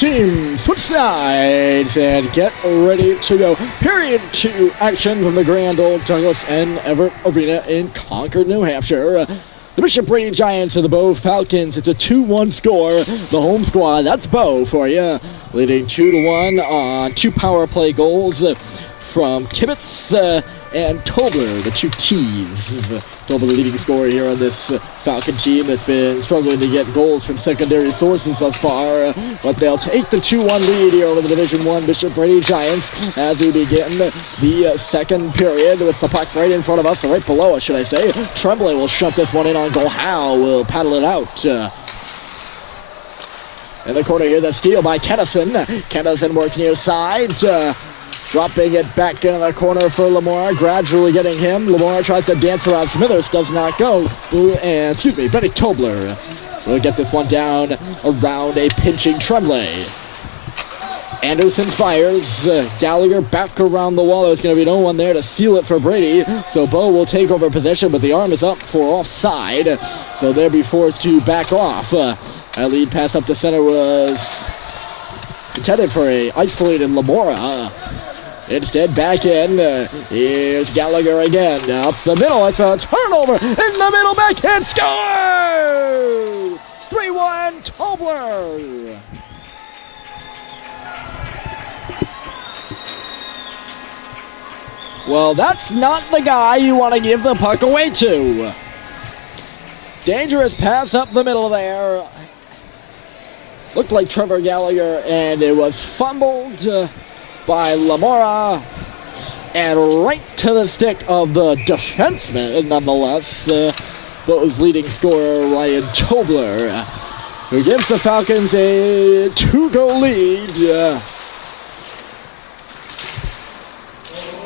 team switch sides and get ready to go. Period 2 action from the Grand Old Douglas and Everett Arena in Concord, New Hampshire. The Bishop Brady Giants and the Bo Falcons. It's a 2-1 score. The home squad, that's Bo for you, leading 2-1 on 2 power play goals from Tibbetts and Tobler, the 2 T's. Tobler, the leading scorer here on this Falcon team, that's been struggling to get goals from secondary sources thus far, but they'll take the 2-1 lead here over the Division I Bishop Brady Giants as we begin the second period with the puck right in front of us, or right below us, should I say. Tremblay will shut this one in on goal. Howe will paddle it out. In the corner here, the steal by Kennison. Kennison works near side. Dropping it back into the corner for Lamora, gradually getting him. Lamora tries to dance around Smithers, does not go. Benny Tobler will get this one down around a pinching Tremblay. Anderson fires. Gallagher back around the wall. There's going to be no one there to seal it for Brady. So Bo will take over possession, but the arm is up for offside. So they'll be forced to back off. A lead pass up the center was intended for a isolated Lamora. Instead, back in. Here's Gallagher again. Up the middle. It's a turnover. In the middle, backhand. Score! 3-1, Tobler. Well, that's not the guy you want to give the puck away to. Dangerous pass up the middle there. Looked like Trevor Gallagher, and it was fumbled by Lamora, and right to the stick of the defenseman, nonetheless. Those leading scorer, Ryan Tobler, who gives the Falcons a 2-goal lead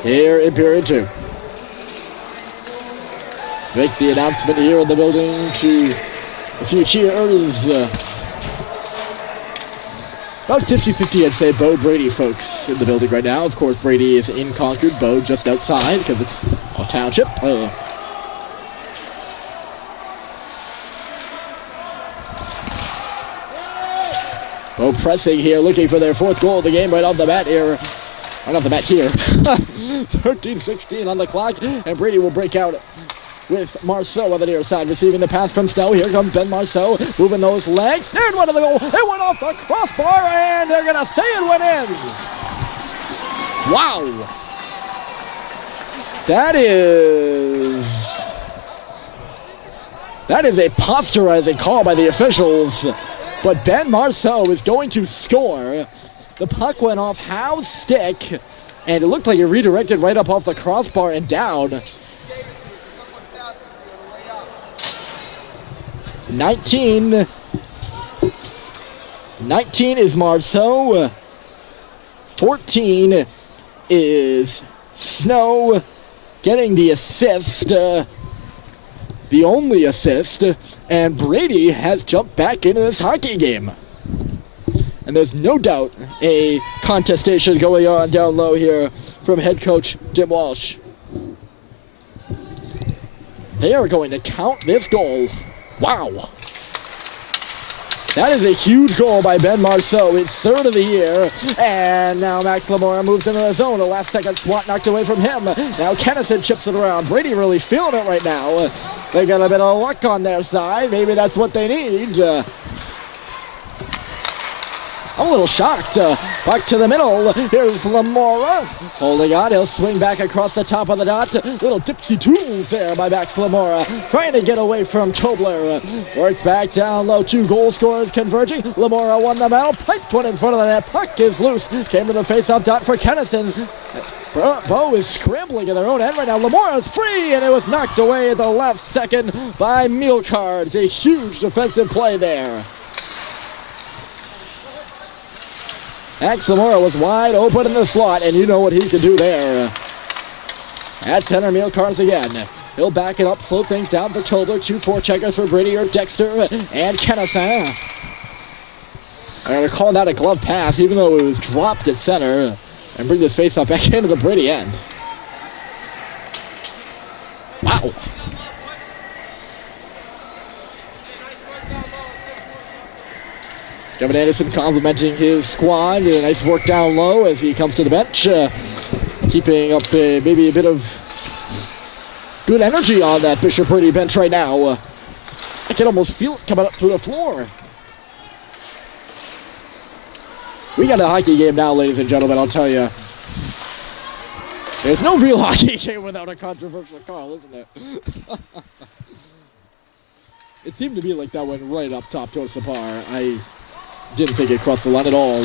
here in period 2. Make the announcement here in the building to a few cheers. About 50-50, I'd say, Bo Brady folks in the building right now. Of course, Brady is in Concord, Bo just outside because it's a township. Bo pressing here, looking for their 4th goal of the game right off the bat here. Right off the bat here. 13-16 on the clock, and Brady will break out with Marceau on the near side, receiving the pass from Snow. Here comes Ben Marceau, moving those legs. There's one of the goal. It went off the crossbar, and they're going to say it went in. Wow. That is a posturizing call by the officials, but Ben Marceau is going to score. The puck went off Howe's stick, and it looked like it redirected right up off the crossbar and down. 19 is Marceau. 14 is Snow, getting the assist, the only assist, and Brady has jumped back into this hockey game. And there's no doubt a contestation going on down low here from head coach Jim Walsh. They are going to count this goal. Wow. That is a huge goal by Ben Marceau, his 3rd of the year. And now Max Lamora moves into the zone. A last-second swat knocked away from him. Now Kennison chips it around. Brady really feeling it right now. They got a bit of luck on their side. Maybe that's what they need. I'm a little shocked. Back to the middle. Here's Lamora. Holding on. He'll swing back across the top of the dot. Little dipsy tools there by Max Lamora. Trying to get away from Tobler. Worked back down low. 2 goal scorers converging. Lamora won the battle. Piped one in front of the net. Puck is loose. Came to the face-off dot for Kennison. Bo is scrambling in their own end right now. Lamora's free, and it was knocked away at the last second by Mealcards. A huge defensive play there. Max Lamora was wide open in the slot, and you know what he can do there. At center, Mealcards again. He'll back it up, slow things down for Tobler. 2 forecheckers for Brady or Dexter and Kennison. They're going to call that a glove pass, even though it was dropped at center, and bring this face-off back into the Brady end. Wow. Kevin Anderson complimenting his squad. Nice work down low as he comes to the bench. Keeping up maybe a bit of good energy on that Bishop Brady bench right now. I can almost feel it coming up through the floor. We got a hockey game now, ladies and gentlemen, I'll tell you. There's no real hockey game without a controversial call, isn't it? It seemed to be like that one right up top towards the bar. I didn't think it crossed the line at all.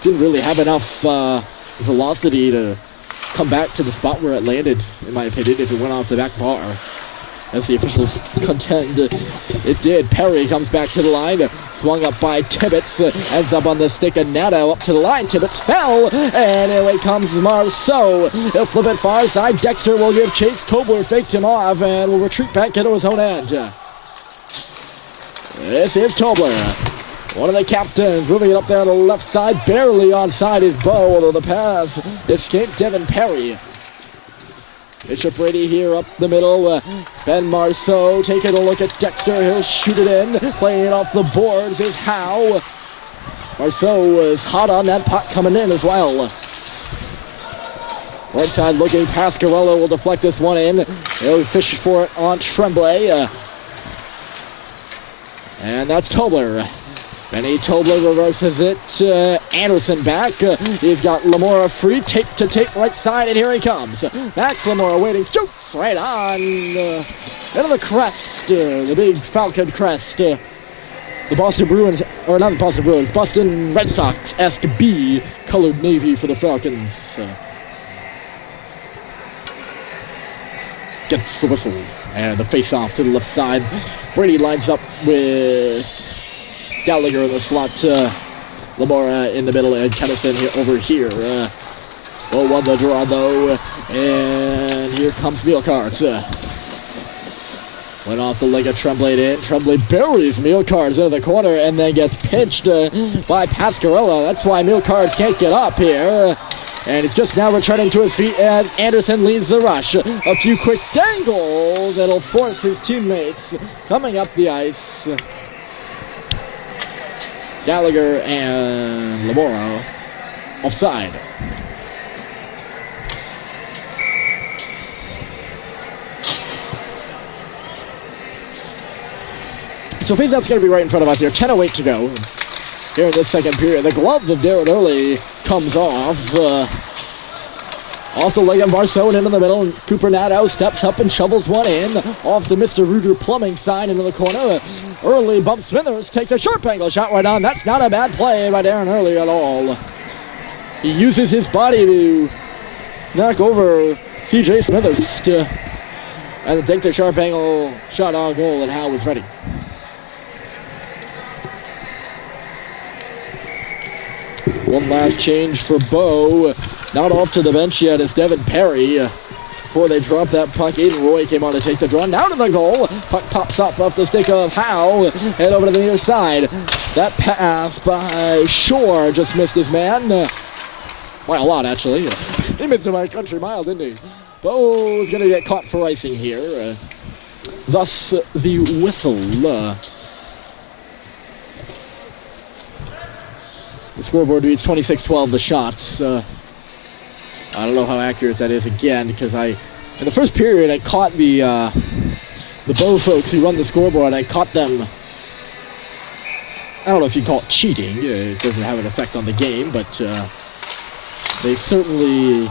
Didn't really have enough velocity to come back to the spot where it landed, in my opinion, if it went off the back bar. As the officials contend, it did. Perry comes back to the line, swung up by Tibbetts, ends up on the stick of Nato, up to the line. Tibbetts fell, and away comes Marceau. He'll flip it far side. Dexter will give chase. Tobler faked him off and will retreat back into his own end. This is Tobler, one of the captains, moving it up there on the left side. Barely onside is Bow, although the pass escaped Devin Perry. Bishop Brady here up the middle. Ben Marceau taking a look at Dexter. He'll shoot it in. Playing it off the boards is Howe. Marceau was hot on that puck coming in as well. Right side looking. Pasquarello will deflect this one in. He'll fish for it on Tremblay. And that's Tobler. Benny Tobler reverses it. Anderson back. He's got Lamora free. Tape to tape right side, and here he comes. Max Lamora waiting. Shoots right on into the crest. The big Falcon crest. The Boston Bruins, or not the Boston Bruins, Boston Red Sox-esque B colored navy for the Falcons. Gets the whistle. And the face-off to the left side. Brady lines up with Gallagher in the slot, Lamora in the middle, and Kennison here, over here. 0-1 the draw, though, and here comes Mealcards. Went off the leg of Tremblay in. Tremblay buries Mealcards into the corner and then gets pinched by Pasquarello. That's why Mealcards can't get up here. And he's just now returning to his feet as Anderson leads the rush. A few quick dangles that'll force his teammates coming up the ice. Gallagher and Lamora offside. So faceoff's going to be right in front of us here. 10:08 to go here in this second period. The glove of Darren Early comes off. Off the leg of Marceau and into the middle. And Cooper Nadeau steps up and shovels one in. Off the Mr. Ruder plumbing sign into the corner. Early bumps Smithers, takes a sharp angle shot right on. That's not a bad play by Darren Early at all. He uses his body to knock over C.J. Smithers and takes a sharp angle shot on goal, and Howe was ready. One last change for Bow. Not off to the bench yet is Devin Perry. Before they drop that puck, Aiden Roy came on to take the draw. Now to the goal. Puck pops up off the stick of Howe. Head over to the near side. That pass by Shore just missed his man. By a lot, actually. He missed him by a country mile, didn't he? Bow's going to get caught for icing here. Thus, the whistle. The scoreboard reads 26-12, the shots. I don't know how accurate that is again, because in the first period, I caught the Bow folks who run the scoreboard. I caught them. I don't know if you call it cheating. It doesn't have an effect on the game, but they certainly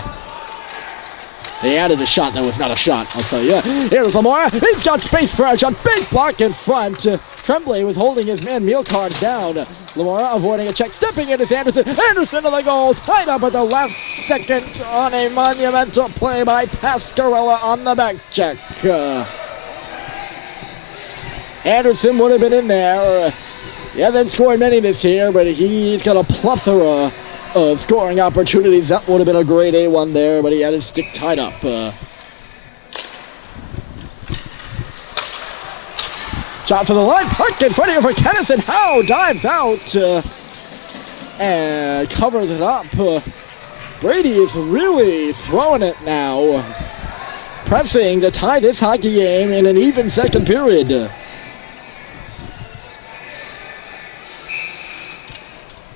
added a shot that was not a shot, I'll tell you. Here's Lamora. He's got space for a shot. Big block in front. Tremblay was holding his man Mealcards down. Lamora avoiding a check. Stepping in is Anderson. Anderson to the goal. Tied up at the last second on a monumental play by Pasquarello on the back check. Anderson would have been in there. He hasn't scored many this year, but he's got a plethora of scoring opportunities. That would have been a great A1 there, but he had his stick tied up. Shot for the line, puck in front of you for Kennison. Howe dives out and covers it up. Brady is really throwing it now, pressing to tie this hockey game in an even second period.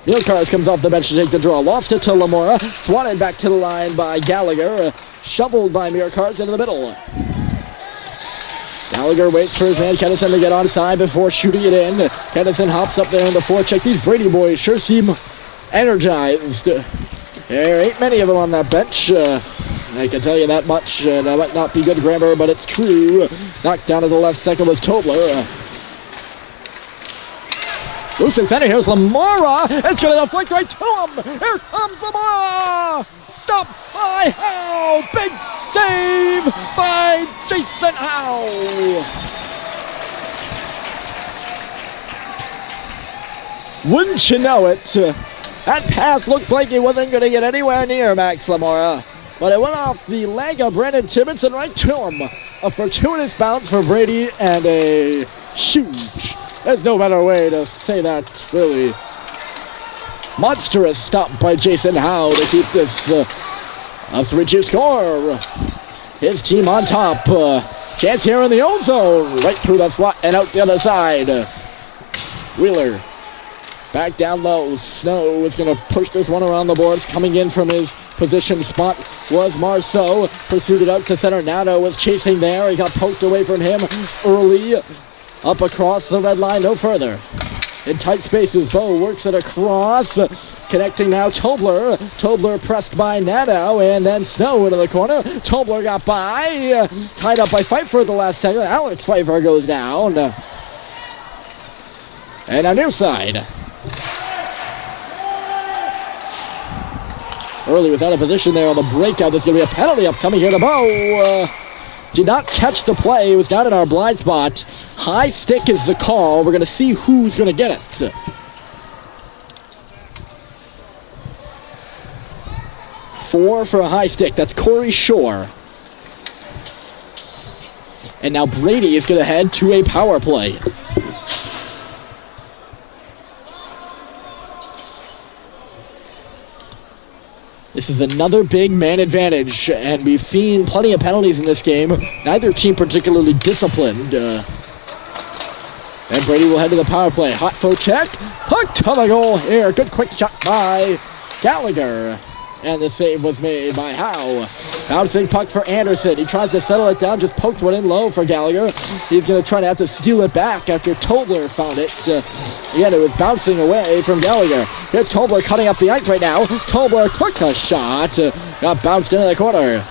Nealcars comes off the bench to take the draw. Lost it to Lamora. Swatted back to the line by Gallagher. Shoveled by Nealcars into the middle. Gallagher waits for his man Kennison to get onside before shooting it in. Kennison hops up there in the forecheck. These Brady boys sure seem energized. There ain't many of them on that bench. I can tell you that much. That might not be good grammar, but it's true. Knocked down at the left second was Tobler. Loose in center. Here's Lamora. It's going to deflect right to him. Here comes Lamora. Stop by Howe. Big save by Jason Howe. Wouldn't you know it? That pass looked like it wasn't going to get anywhere near Max Lamora. But it went off the leg of Brandon Timmons and right to him. A fortuitous bounce for Brady and a huge, there's no better way to say that, really, monstrous stop by Jason Howe to keep this a 3-2 score. His team on top. Chance here in the old zone. Right through the slot and out the other side. Wheeler back down low. Snow is going to push this one around the boards. Coming in from his position spot was Marceau. Pursued it out to center. Nato was chasing there. He got poked away from him early. Up across the red line, no further. In tight spaces, Bo works it across. Connecting now, Tobler. Tobler pressed by Nato, and then Snow into the corner. Tobler got by. Tied up by Pfeiffer at the last second. Alex Pfeiffer goes down. And on near side. Early was out of position there on the breakout. There's going to be a penalty upcoming here to Bo. Did not catch the play. It was down in our blind spot. High stick is the call. We're going to see who's going to get it. Four for a high stick. That's Corey Shore. And now Brady is going to head to a power play. This is another big man advantage, and we've seen plenty of penalties in this game. Neither team particularly disciplined. And Brady will head to the power play. Hot foe check. Puck to the goal here. Good quick shot by Gallagher. And the save was made by Howe. Bouncing puck for Anderson. He tries to settle it down, just poked one in low for Gallagher. He's going to try to have to steal it back after Tobler found it. Again, it was bouncing away from Gallagher. Here's Tobler cutting up the ice right now. Tobler took a shot. Got bounced into the corner.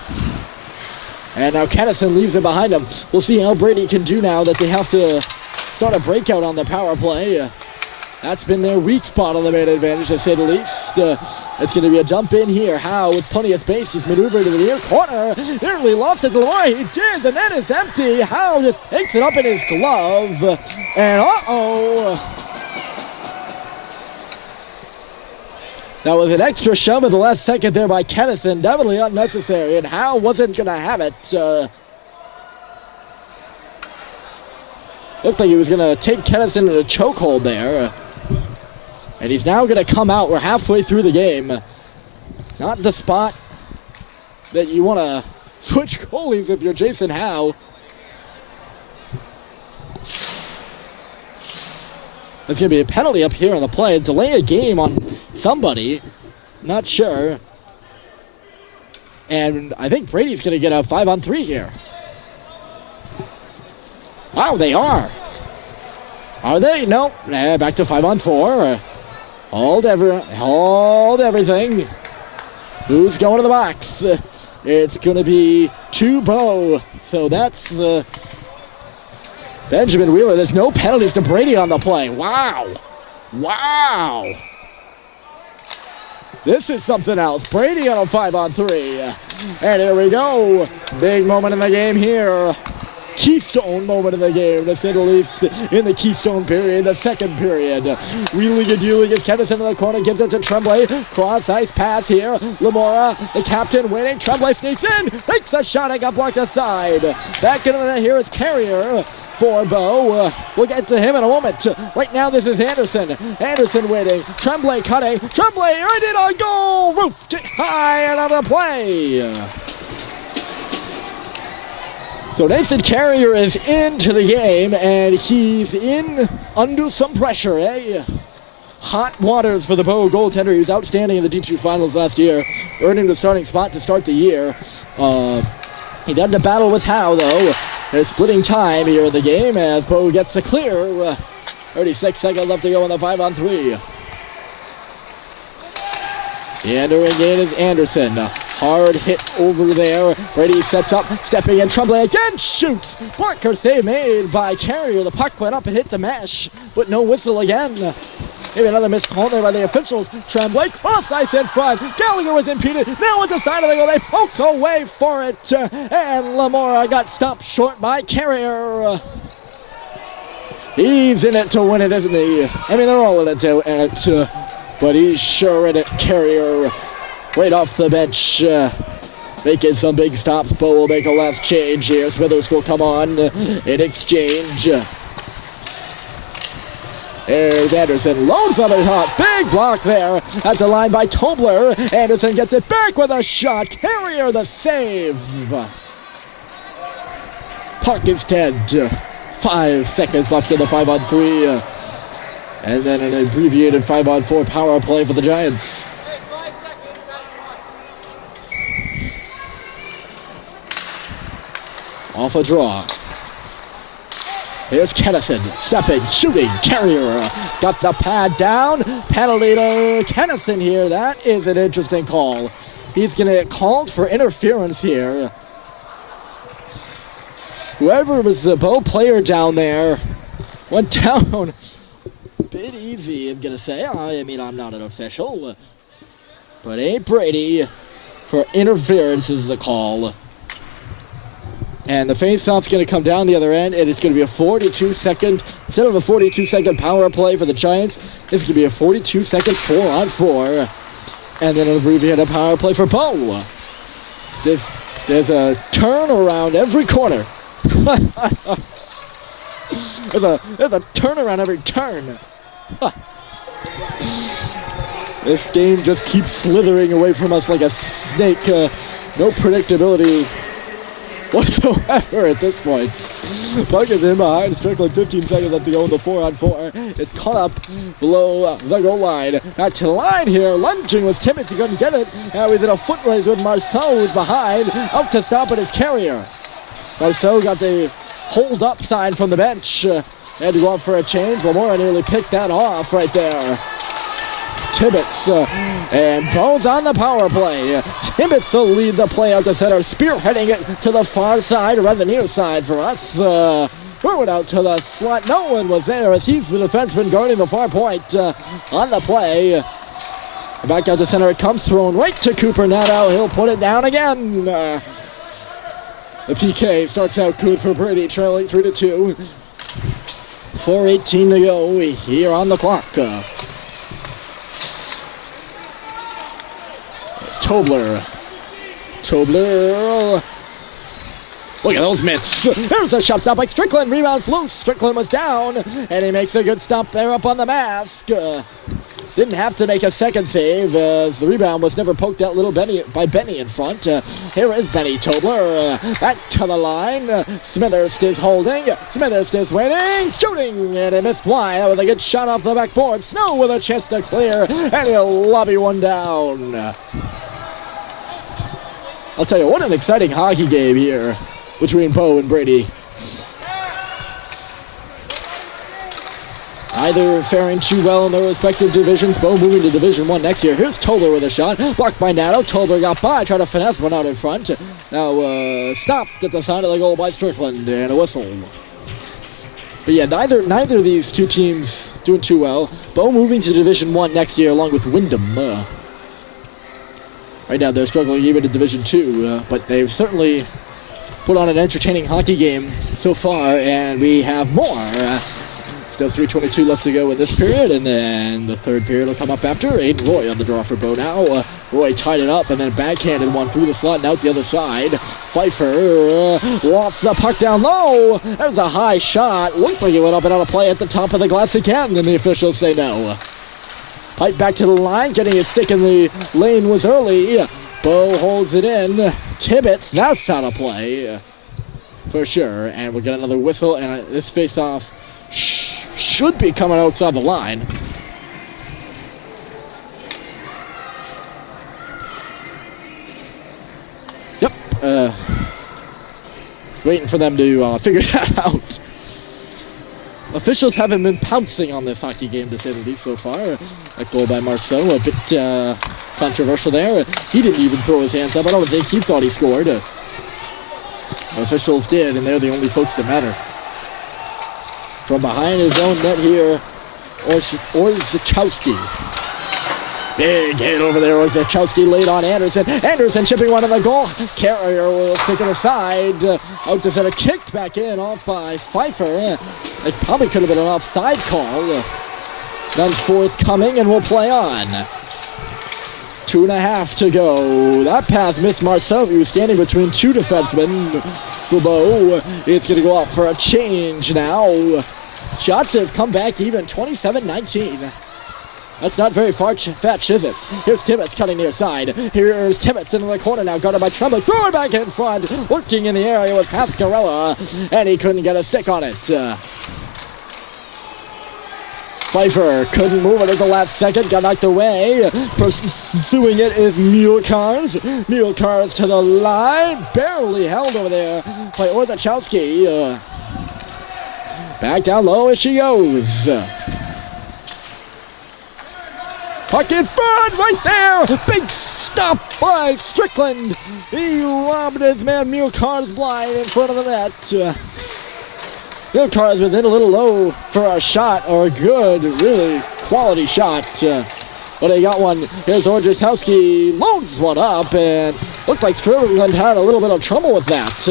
And now Kennison leaves it behind him. We'll see how Brady can do now that they have to start a breakout on the power play. That's been their weak spot on the man advantage, to say the least. It's going to be a jump in here. Howe with plenty of space. He's maneuvered to the near corner. Nearly lost it to Leroy. He did. The net is empty. Howe just picks it up in his glove. And uh-oh. That was an extra shove at the last second there by Kennison. Definitely unnecessary. And Howe wasn't going to have it. Looked like he was going to take Kennison in a chokehold there. And he's now going to come out. We're halfway through the game. Not the spot that you want to switch goalies if you're Jason Howe. There's going to be a penalty up here on the play. Delay a game on somebody. Not sure. And I think Brady's going to get a 5-on-3 here. Wow, they are. Are they? Nope. Back to 5-on-4. Hold everything. Who's going to the box? It's going to be to Bo. So that's Benjamin Wheeler. There's no penalties to Brady on the play. Wow. Wow. This is something else. Brady on a 5-on-3. And here we go. Big moment in the game here. Keystone moment in the game, to say the least, in the Keystone period, the second period. Wheeling and dealing as Kennison in the corner, gives it to Tremblay. Cross ice pass here. Lamora, the captain, waiting. Tremblay sneaks in, makes a shot, and got blocked aside. Back into the net here is Carrier for Bo. We'll get to him in a moment. Right now, this is Anderson. Anderson waiting. Tremblay cutting. Tremblay right in on goal. Roofed it high and out of the play. So Nathan Carrier is into the game, and he's in under some pressure, hot waters for the Bow goaltender. He was outstanding in the D2 finals last year, earning the starting spot to start the year. He got into battle with Howe, though. They're splitting time here in the game as Bow gets the clear. 36 seconds left to go in the 5-on-3. The entering in is Anderson. Hard hit over there. Brady sets up, stepping in, Tremblay again, shoots. Barker save made by Carrier. The puck went up and hit the mesh, but no whistle again. Maybe another missed call there by the officials. Tremblay cross ice in front. Gallagher was impeded. Now at the side of the goal, they poke away for it. And Lamora got stopped short by Carrier. He's in it to win it, isn't he? I mean, they're all in it to win it. But he's sure in it. Carrier right off the bench, making some big stops. Bo will make a last change here. Smithers will come on in exchange. There's Anderson, loads of it up. Big block there at the line by Tobler. Anderson gets it back with a shot. Carrier the save. Puck is dead. 5 seconds left in the 5-on-3. And then an abbreviated 5-on-4 power play for the Giants. Off a draw. Here's Kennison, stepping, shooting, Carrier. Got the pad down. Penalty to Kennison here. That is an interesting call. He's going to get called for interference here. Whoever was the Bow player down there went down a bit easy, I'm going to say. I mean, I'm not an official. But ain't Brady for interference is the call. And the face-off's going to come down the other end, and it's going to be a 42-second, instead of a 42-second power play for the Giants, it's going to be a 42-second 4-on-4. And then an abbreviated power play for Bow. There's a turn around every corner. there's a turn around every turn. This game just keeps slithering away from us like a snake. No predictability whatsoever at this point. Puck is in behind. Strickland, 15 seconds left to go in the 4-on-4. It's caught up below the goal line. Back to the line here. Lunging was Timmons. He couldn't get it. Now he's in a foot race with Marceau, who's behind. Out to stop it is Carrier. Marceau got the hold up sign from the bench. Had to go up for a change. Lamora nearly picked that off right there. Tibbetts and Bones on the power play. Tibbetts will lead the play out to center, spearheading it to the far side, or the near side for us. Threw it out to the slot. No one was there as he's the defenseman guarding the far point on the play. Back out to center it comes, thrown right to Cooper Nadeau. He'll put it down again. The PK starts out good for Brady, trailing 3-2. 4:18 to go here on the clock. Tobler. Look at those mitts. There's a shot stop by Strickland. Rebounds loose. Strickland was down, and he makes a good stop there up on the mask. Didn't have to make a second save as the rebound was never poked out by Benny in front. Here is Benny Tobler. Back to the line. Smithers is holding. Smithers is waiting. Shooting. And he missed wide. That was a good shot off the backboard. Snow with a chance to clear. And he'll lobby one down. I'll tell you, what an exciting hockey game here between Bow and Brady. Either faring too well in their respective divisions. Bow moving to Division 1 next year. Here's Tobler with a shot. Blocked by Nadeau. Tobler got by. Tried to finesse one out in front. Now stopped at the side of the goal by Strickland. And a whistle. But yeah, neither of these two teams doing too well. Bow moving to Division 1 next year along with Wyndham. Right now they're struggling even in Division 2. But they've certainly put on an entertaining hockey game so far. And we have more. Still 3:22 left to go in this period, and then the third period will come up after. Aiden Roy on the draw for Bow now. Roy tied it up and then backhanded one through the slot and out the other side. Pfeiffer lost the puck down low. That was a high shot. Looked like it went up and out of play at the top of the glass again, and the officials say no. Pipe back to the line, getting his stick in the lane was early. Bow holds it in. Tibbetts, that's out of play for sure, and we'll get another whistle, and this face-off should be coming outside the line. Waiting for them to figure that out. Officials haven't been pouncing on this hockey game, to say the least, so far. That goal by Marceau, a bit controversial there. He didn't even throw his hands up. I don't think he thought he scored. Officials did, and they're the only folks that matter. From behind his own net here, Orzechowski. Big hit over there. Orzechowski laid on Anderson. Anderson chipping one on the goal. Carrier will stick it aside. Out to center, kicked back in, off by Pfeiffer. It probably could have been an offside call. None forthcoming, and we'll play on. 2.5 to go. That pass missed Marceau, who was standing between two defensemen. Fubo is going to go out for a change now. Shots have come back even, 27-19. That's not very far-fetched, is it? Here's Timmets cutting near side. Here's Timmets into the corner now, guarded by Tremblay. Throw it back in front. Working in the area with Pascarella, and he couldn't get a stick on it. Pfeiffer couldn't move it at the last second, got knocked away. Pursuing it is Mulekar's. Mulekar's to the line. Barely held over there by Orzechowski. Back down low as she goes. Puck in front, right there. Big stop by Strickland. He robbed his man Mulekar's blind in front of the net. Mulekar's within a little low for a shot, or a good, really quality shot. But they got one. Here's Orzechowski, loads one up, and looked like Strickland had a little bit of trouble with that.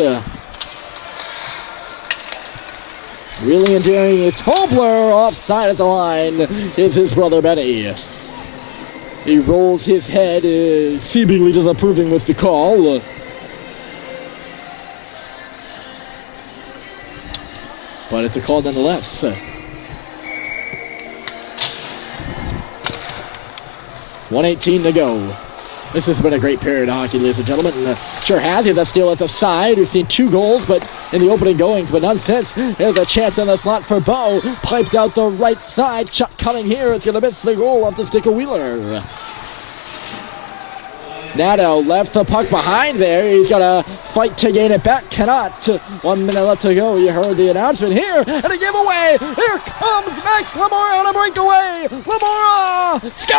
Really endearing is Tobler, offside at the line is his brother Benny. He rolls his head, seemingly disapproving with the call. But it's a call nonetheless. 1:18 to go. This has been a great period of hockey, ladies and gentlemen. Sure has. He has a steal at the side. We've seen 2 goals, but in the opening goings, but none since. There's a chance in the slot for Bow. Piped out the right side. Shot coming here. It's going to miss the goal off the stick of Wheeler. Nadeau left the puck behind there. He's got to fight to gain it back. Cannot. 1 minute left to go. You heard the announcement here. And a giveaway. Here comes Max Lamora on a breakaway. Lamora scores!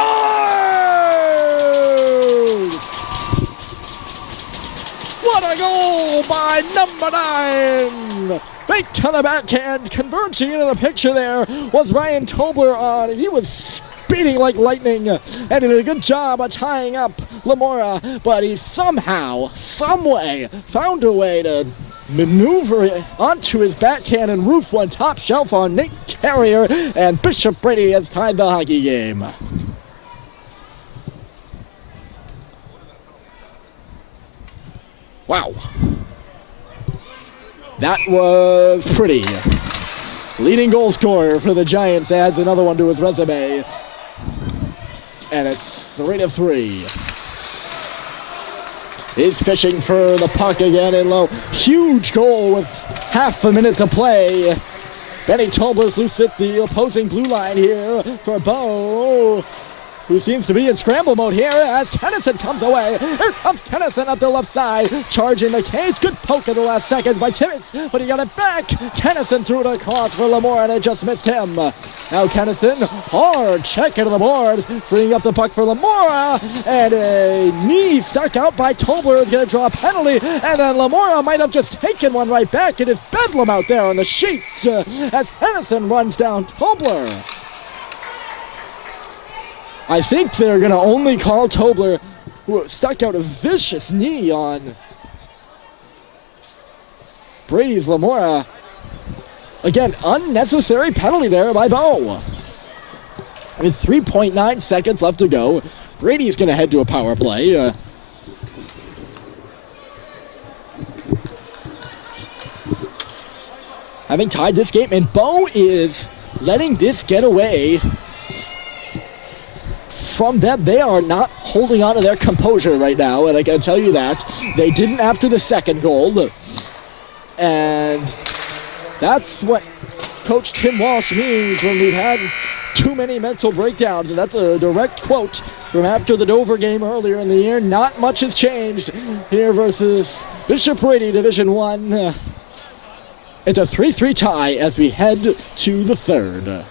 What a goal by number 9. Fake to the backhand. Converging into the picture there was Ryan Tobler on. He was speeding like lightning, and he did a good job of tying up Lamora, but he somehow, someway, found a way to maneuver onto his backhand and roof one top shelf on Nate Carrier, and Bishop Brady has tied the hockey game. Wow. That was pretty. Leading goal scorer for the Giants adds another one to his resume. And it's 3-3. He's fishing for the puck again in low. Huge goal with half a minute to play. Benny Tobler's loose at the opposing blue line here for Bow, who seems to be in scramble mode here as Kennison comes away. Here comes Kennison up the left side, charging the cage. Good poke at the last second by Timmins, but he got it back. Kennison threw it across for Lamora, and it just missed him. Now Kennison, hard check into the boards, freeing up the puck for Lamora, and a knee stuck out by Tobler is going to draw a penalty, and then Lamora might have just taken one right back. It is bedlam out there on the sheet as Kennison runs down Tobler. I think they're going to only call Tobler, who stuck out a vicious knee on Brady's Lamora. Again, unnecessary penalty there by Bow. With 3.9 seconds left to go, Brady's going to head to a power play. Having tied this game, and Bow is letting this get away from them. They are not holding on to their composure right now, and I can tell you that. They didn't after the second goal. And that's what Coach Tim Walsh means when we've had too many mental breakdowns, and that's a direct quote from after the Dover game earlier in the year. Not much has changed here versus Bishop Brady, Division I. It's a 3-3 tie as we head to the third.